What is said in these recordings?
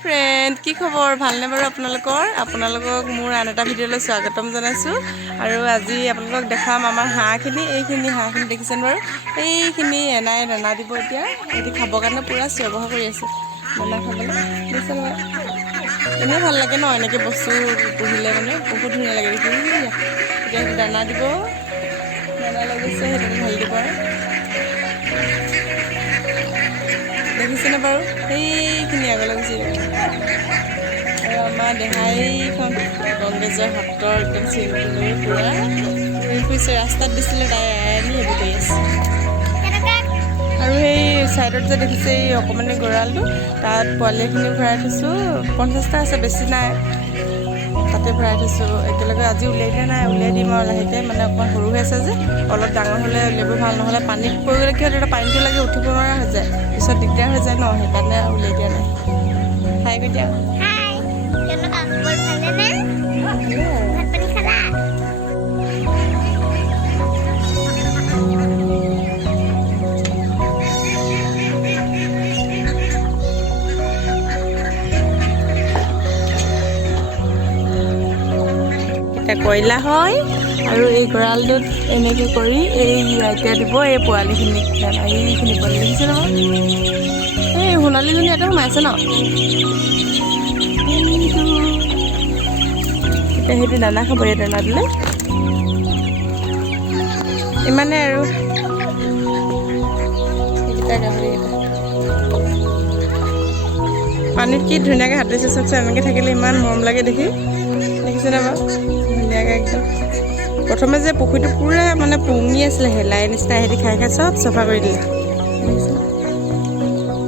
friend কি খবৰ ভালনে বাৰু আপোনালোকক মোৰ আন এটা ভিডিঅ'লৈ স্বাগতম জনাইছোঁ আৰু আজি আপোনালোকক দেখাম আমাৰ হাঁহখিনি এইখিনি হাঁহখিনি দেখিছেন বাৰু এইখিনি এনাই দানা দিব এতিয়া এটি খাবৰ কাৰণে পূৰা ব্যৱহাৰ কৰি আছে দানা খাবলৈ দেখিছেন বাৰু এনেই ভাল লাগে ন এনেকৈ বস্তু পুহিলে মানে বহুত ধুনীয়া লাগে দেখি এতিয়া সেইটো দানা দিব দানা লৈ গৈছে সেইটো ঢালি দিব দেখিছেনে বাৰু সেইখিনি আগলৈ গুচি যাব আৰু আমাৰ দেহাইখন কংগ্ৰেছৰ হাতৰ একদম চিনটো লৈ পূৰা ঘূৰি ফুৰিছে ৰাস্তাত দিছিলে তাই আনি হেৰি কৰি আছে আৰু সেই ছাইডত যে দেখিছে এই অকণমানি গঁৰালটো তাত পোৱালিখিনিও ভৰাই থৈছোঁ 50টা আছে বেছি নাই তাতে ভৰাই থৈছোঁ একেলগে আজি উলিয়াই দিয়া নাই উলিয়াই দিম আৰু লাহেকৈ মানে অকণমান সৰু হৈ আছে যে অলপ ডাঙৰ হ'লে উলিয়াব ভাল নহ'লে পানীত পৰি গ'লে কি হয় তেতিয়া পানীটো লাগে উঠিব নোৱাৰা হৈ যায় পিছত দিগদাৰ হৈ যায় ন সেইকাৰণে উলিয়াই দিয়া নাই খাই গৈ দিয়া কয়লা হয় আৰু এই গঁৰালটোত এনেকৈ কৰি এই এতিয়া দিব এই পোৱালিখিনিক দানা এইখিনি পোৱালি দেখিছে নহয় এই সোণালীজনী ইয়াতে সোমাইছে ন এতিয়া সেইটো দানা খাব এই দানা দিলে ইমানে আৰু সেইকেইটা গাহৰিকেইটা পানীত কি ধুনীয়াকৈ সাঁতুৰিছে চাওকচোন এনেকৈ থাকিলে ইমান মৰম লাগে দেখি দেখিছেনে বাৰু ধুনীয়াকৈ একদম প্ৰথমে যে পুখুৰীটো পূৰা মানে পুঙি আছিলে হেলাই নিচিনা সিহঁতি খাই খাই চব চাফা কৰি দিলে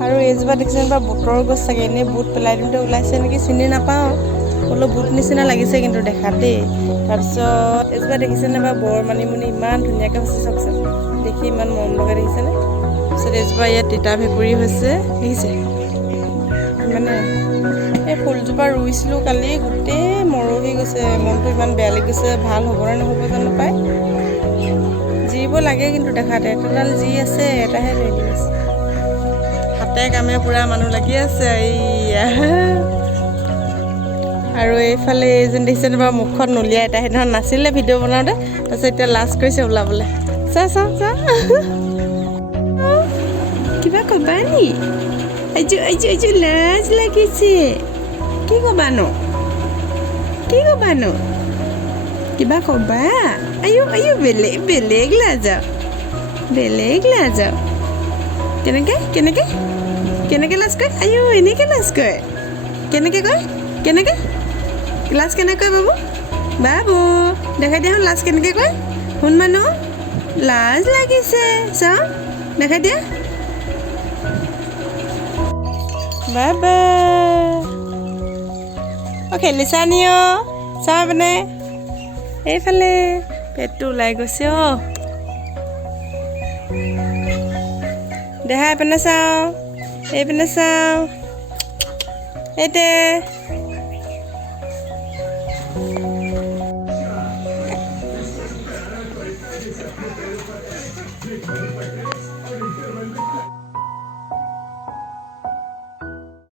আৰু এইজোপা দেখিছেনে বাৰু বুটৰ গছ চাগে এনেই বুট পেলাই দিওঁতে ওলাইছে নেকি চিনি নাপাওঁ অলপ বুট নিচিনা লাগিছে কিন্তু দেখাত দেই তাৰপিছত এইজোপা দেখিছেনে বাৰু বৰ মানিমুনি ইমান ধুনীয়াকৈ হৈছে চাওকচোন দেখি ইমান মৰম লগা দেখিছেনে তাৰপিছত এইজোপা ইয়াত তিতা ভেকুৰী হৈছে দেখিছে মানে এই ফুলজোপা ৰুইছিলোঁ কালি গোটেই মৰহি গৈছে মনটো ইমান বেয়া লাগিছে ভাল হ'বনে নহ'ব জানো পাই জীব লাগে কিন্তু দেখাতে এটাডাল যি আছে এটাহে লৈ দি আছে হাতে কামে পূৰা মানুহ লাগি আছে এইয়া আৰু এইফালে এইজন দেখিছেনে বাৰু মুখখন নলিয়াই এটা সেইদিনাখন নাছিলে ভিডিঅ' বনাওঁতে তাৰপিছত এতিয়া লাজ কৰিছে ওলাবলৈ চা কিবা ক'বা নি আজি লাজ লাগিছে কি ক'বানো কিবা ক'বা আয়ো বেলেগ লাজাও কেনেকৈ লাজ কৰে আয়ো এনেকৈ লাজ কৰে কেনেকৈ লাজ কেনেকৈ বাবু দেখাই দিয়া লাজ কেনেকৈ কয় শুন মানুহ লাজ লাগিছে চাওঁ দেখাই দিয়া বাবা খেলিছা নি চাওঁ মানে এইফালে পেটটো ওলাই গৈছে দেহা এইপিনে চাওঁ এইপিনে চাওঁ